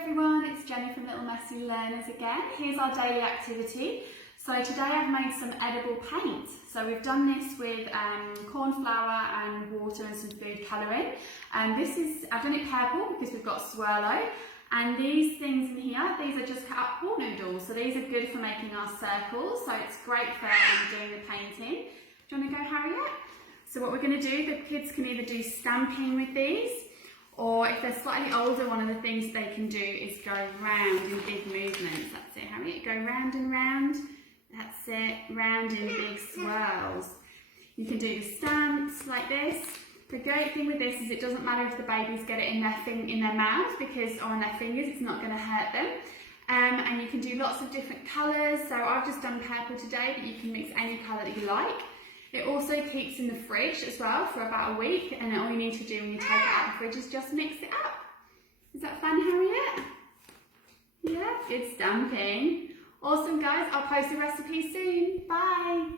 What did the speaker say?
everyone, it's Jenny from Little Messy Learners again. Here's our daily activity. So today I've made some edible paint. So we've done this with corn flour and water and some food colouring. And I've done it purple because we've got swirlo. And these things in here, these are just cut up pool noodles. So these are good for making our circles. So it's great for doing the painting. Do you want to go, Harriet? So what we're going to do, the kids can either do stamping with these, or if they're slightly older, one of the things they can do is go round in big movements. That's it, Harriet. Go round and round. That's it. Round in big swirls. You can do stamps like this. The great thing with this is it doesn't matter if the babies get it in their mouth or on their fingers. It's not going to hurt them. And you can do lots of different colours. So I've just done purple today, but you can mix any colour that you like. It also keeps in the fridge as well for about a week, and all you need to do when you take it out of the fridge is just mix it up. Is that fun, Harriet? Yeah, good stamping. Awesome guys, I'll post the recipe soon. Bye!